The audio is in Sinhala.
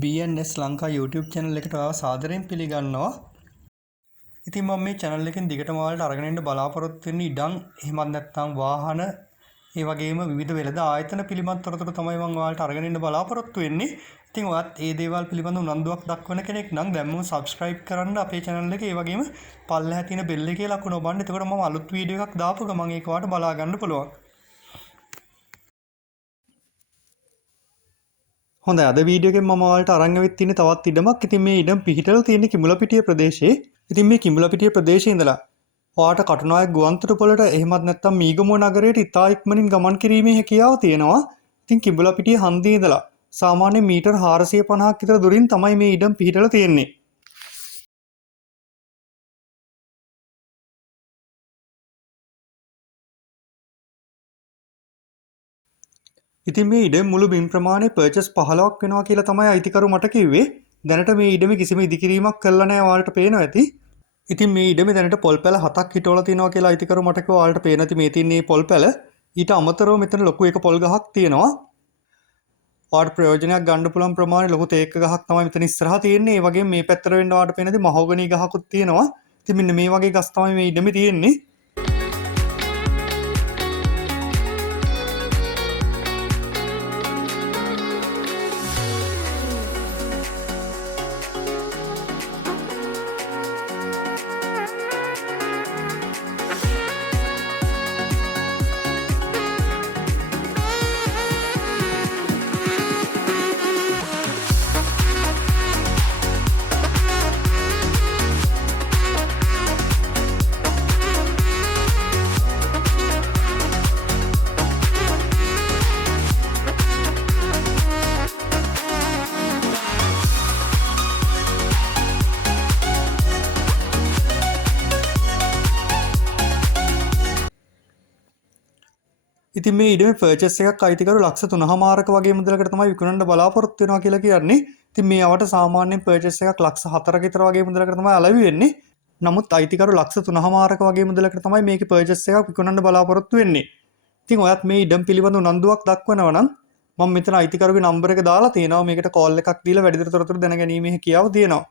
BNS ලංකා YouTube channel එකට ඔයාව සාදරයෙන් පිළිගන්නවා. ඉතින් මම මේ channel එකෙන් දිගටම ඔයාලට අරගෙන යන්න බලාපොරොත්තු වෙන්නේ ඉඩම් එහෙමත් නැත්නම් වාහන ඒ වගේම විවිධ වෙළඳ ආයතන පිළිබඳ තොරතුරු තමයි මම ඔයාලට අරගෙන යන්න බලාපොරොත්තු වෙන්නේ. ඉතින් ඔයත් මේ දේවල් පිළිබඳ උනන්දුවක් දක්වන කෙනෙක් නම් දැන්ම subscribe කරන්න අපේ channel එක. ඒ වගේම පල්ලෙහා තියෙන bell එකේ ලකුණ ඔබන්න. එතකොට මම අලුත් වීඩියෝ එකක් දාපු ගමන් ඒක ඔයාලට බලා ගන්න පුළුවන්. හොඳයි අද වීඩියෝ එකෙන් මම ඔයාලට අරන් ඇවිත් තියෙන තවත් ඉඩමක්. ඉතින් මේ ඉඩම පිහිටලා තියෙන කිඹුලපිටිය ප්‍රදේශයේ. ඉතින් මේ කිඹුලපිටිය ප්‍රදේශයේ ඉඳලා ඔයාලට කටුනායක ගුවන්තොටුපළට එහෙමත් නැත්නම් මීගමුව නගරයට ඉතා ඉක්මනින් ගමන් කිරීමේ හැකියාව තියෙනවා. ඉතින් කිඹුලපිටිය හන්දියේ ඉඳලා සාමාන්‍ය මීටර් 450ක් විතර දුරින් තමයි මේ ඉඩම පිහිටලා තියෙන්නේ. ඉතින් මේ ඉඩම මුළු බිම් ප්‍රමාණය පර්චස් 15ක් වෙනවා කියලා තමයි අයිතිකරු මට කිව්වේ. දැනට මේ ඉඩමේ කිසිම ඉදිකිරීමක් කරලා නැහැ ඔයාලට පේනවා ඇති. ඉතින් මේ ඉඩමේ දැනට පොල් පැල 7ක් හිටවලා තියෙනවා කියලා අයිතිකරු මට කිව්වා. ඔයාලට පේන ඇති මේ තින්නේ පොල් පැල. ඊට අමතරව මෙතන ලොකු එක පොල් ගහක් තියෙනවා. ඔයාලට ප්‍රයෝජනයක් ගන්න පුළුවන් ප්‍රමාණය ලොකු තේක්ක ගහක් තමයි මෙතන ඉස්සරහා තියෙන්නේ. ඒ වගේම මේ පැත්තට වෙන්න ඔයාලට පේන ඇති මහෝගනි ගහකුත් තියෙනවා. ඉතින් මෙන්න මේ වගේ ගස් තමයි මේ ඉඩමේ තියෙන්නේ. ඉතින් මේ ඉඩමේ පර්චස් එකක් අයිතිකරු ලක්ෂ 3මාරක වගේ මුදලකට තමයි විකුණන්න බලාපොරොත්තු වෙනවා කියලා කියන්නේ. ඉතින් මේ අවට සාමාන්‍යයෙන් පර්චස් එකක් ලක්ෂ 4ක විතර වගේ මුදලකට තමයි අලෙවි වෙන්නේ. නමුත් අයිතිකරු ලක්ෂ 3මාරක වගේ මුදලකට තමයි මේකේ පර්චස් එකක් විකුණන්න බලාපොරොත්තු වෙන්නේ. ඉතින් ඔයත් මේ ඉඩම් පිළිබඳ උනන්දුවක් දක්වනවා නම් මම මෙතන අයිතිකරුගේ නම්බර එක දාලා තියෙනවා. මේකට කෝල් එකක් දීලා වැඩිදුර තොරතුරු දැනගැනීමේ හැකියාව තියෙනවා.